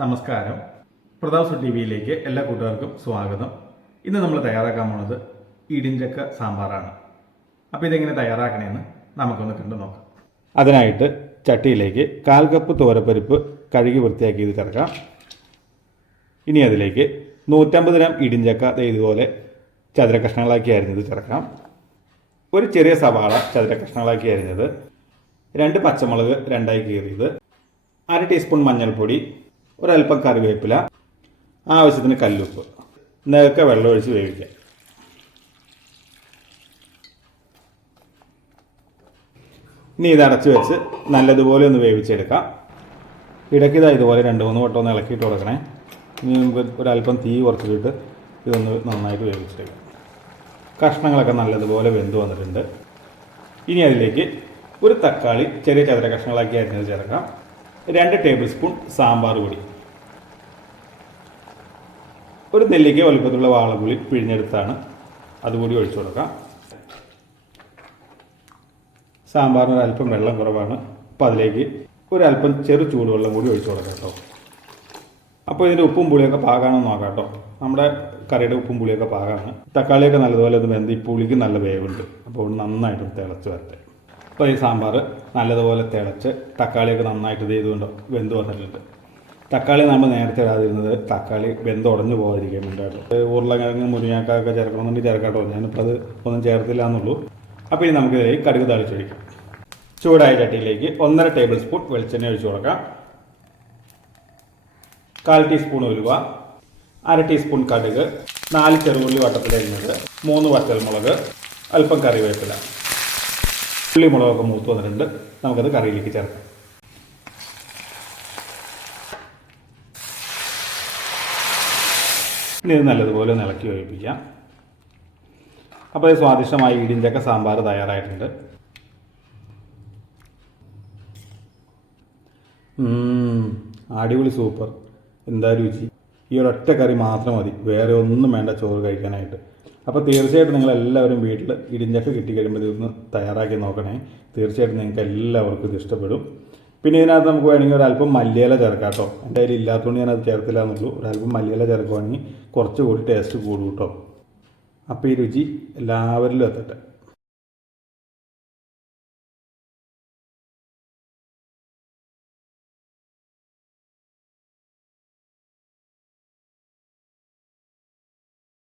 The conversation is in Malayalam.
നമസ്കാരം. പ്രതാപ്സു ടി വിയിലേക്ക് എല്ലാ കൂട്ടുകാർക്കും സ്വാഗതം. ഇന്ന് നമ്മൾ തയ്യാറാക്കാൻ പോണത് ഇടിഞ്ചക്ക സാമ്പാറാണ്. അപ്പോൾ ഇതെങ്ങനെ തയ്യാറാക്കണമെന്ന് നമുക്കൊന്ന് കണ്ടു നോക്കാം. അതിനായിട്ട് ചട്ടിയിലേക്ക് കാൽ കപ്പ് തോരപ്പരിപ്പ് കഴുകി വൃത്തിയാക്കി ഇത് ചേർക്കാം. ഇനി അതിലേക്ക് നൂറ്റമ്പത് ഗ്രാം ഇടിഞ്ചക്ക ഇതുപോലെ ചതുര കഷ്ണങ്ങളാക്കി അരിഞ്ഞത് ചേർക്കാം. ഒരു ചെറിയ സവാള ചതുര കഷ്ണങ്ങളാക്കി അരിഞ്ഞത് രണ്ട് പച്ചമുളക് രണ്ടായി കീറിയത്. അര ടീസ്പൂൺ മഞ്ഞൾപ്പൊടി ഒരല്പം കറിവേപ്പില ആവശ്യത്തിന് കല്ലുപ്പ് നേരത്തെ വെള്ളം ഒഴിച്ച് വേവിക്കാം ഇനി ഇത് അടച്ചു വെച്ച് നല്ലതുപോലെ ഒന്ന് വേവിച്ചെടുക്കാം. ഇടയ്ക്ക് ഇതാ ഇതുപോലെ രണ്ട് മൂന്ന് വട്ടം ഒന്ന് ഇളക്കിയിട്ട് കൊടുക്കണേ. ഇനി ഒരല്പം തീ കുറച്ചിട്ട് ഇതൊന്ന് നന്നായിട്ട് വേവിച്ചെടുക്കാം. കഷ്ണങ്ങളൊക്കെ നല്ലതുപോലെ വെന്ത് വന്നിട്ടുണ്ട്. ഇനി അതിലേക്ക് ഒരു തക്കാളി ചെറിയ ചതുര കഷ്ണങ്ങളാക്കി അരിഞ്ഞത് ചേർക്കാം. രണ്ട് ടേബിൾ സ്പൂൺ സാമ്പാർ പൊടി. ഒരു നെല്ലിക്ക വലുപ്പത്തിലുള്ള വാളപുളി പിഴിഞ്ഞെടുത്താണ് അതുകൂടി ഒഴിച്ചു കൊടുക്കാം. സാമ്പാറിന് ഒരല്പം വെള്ളം കുറവാണ്. അപ്പോൾ അതിലേക്ക് ഒരല്പം ചെറു ചൂടുവെള്ളം കൂടി ഒഴിച്ചു കൊടുക്കാം കേട്ടോ. അപ്പോൾ ഇതിന്റെ ഉപ്പും പുളിയൊക്കെ പാകാണെന്ന് നോക്കാം കേട്ടോ. നമ്മുടെ കറിയുടെ ഉപ്പും പുളിയൊക്കെ പാകാണ്. തക്കാളിയൊക്കെ നല്ലതുപോലെ ഇത് വെന്ത് പുളിക്ക് നല്ല വേവുണ്ട്. അപ്പോൾ നന്നായിട്ട് തിളച്ച് വരട്ടെ. അപ്പോൾ ഈ സാമ്പാർ നല്ലതുപോലെ തിളച്ച് തക്കാളിയൊക്കെ നന്നായിട്ട് ഇത് ചെയ്തുകൊണ്ട് വെന്ത് വന്നിട്ടുണ്ട്. തക്കാളി നമ്മൾ നേരത്തെ ഇടാതിരുന്നത് തക്കാളി വെന്ത് ഉടഞ്ഞു പോകാതിരിക്കാൻ വേണ്ടിയിട്ട് ഉരുളക്കിഴങ്ങ് മുരിങ്ങാക്കൊക്കെ ചേർക്കണമെന്നുണ്ടെങ്കിൽ ചേർക്കാട്ടോ. ഞാനിപ്പോൾ അത് ഒന്നും ചേർത്തില്ല എന്നുള്ളൂ അപ്പോൾ ഇനി നമുക്ക് ഇതിലേക്ക് കടുക് താളിച്ചൊഴിക്കാം ചൂടായ ചട്ടിയിലേക്ക് ഒന്നര ടേബിൾ സ്പൂൺ വെളിച്ചെണ്ണ ഒഴിച്ചു കൊടുക്കാം. കാൽ ടീസ്പൂൺ ഉലുവ അര ടീസ്പൂൺ കടുക് നാല് ചെറുപുള്ളി വട്ടത്തിലരിഞ്ഞത് മൂന്ന് വറ്റൽമുളക് അല്പം കറിവേപ്പില. ഉള്ളി മുളകൊക്കെ മൂത്ത് വന്നിട്ടുണ്ട്. നമുക്കത് കറിയിലേക്ക് ചേർക്കാം. ഇനി ഇത് നല്ലതുപോലെ ഇളക്കി ഒഴിപ്പിക്കാം. അപ്പോൾ ഈ സ്വാദിഷ്ടമായ ഇടിഞ്ചക്ക സാമ്പാർ തയ്യാറായിട്ടുണ്ട്. അടിപൊളി സൂപ്പർ. എന്താ രുചി? ഈ ഒരൊറ്റ കറി മാത്രം മതി. വേറെ ഒന്നും വേണ്ട ചോറ് കഴിക്കാനായിട്ട്. അപ്പോൾ തീർച്ചയായിട്ടും നിങ്ങളെല്ലാവരും വീട്ടിൽ ഇടിഞ്ചക്ക കിട്ടി കഴിയുമ്പോൾ ഇതൊന്ന് തയ്യാറാക്കി നോക്കണേ. തീർച്ചയായിട്ടും നിങ്ങൾക്ക് എല്ലാവർക്കും ഇത് ഇഷ്ടപ്പെടും. പിന്നെ ഇതിനകത്ത് നമുക്ക് വേണമെങ്കിൽ ഒരല്പം മല്ലിയില ചേർക്കാം കേട്ടോ എന്റെ കയ്യിൽ ഇല്ലാത്തതുകൊണ്ട് ഞാനത് ചേർത്തില്ല എന്നുള്ളൂ ഒരല്പം മല്ലിയില ചേർക്കുവാണെങ്കിൽ കുറച്ചുകൂടി ടേസ്റ്റ് കൂടും കേട്ടോ അപ്പോൾ ഈ രുചി എല്ലാവരിലും എത്തട്ടെ.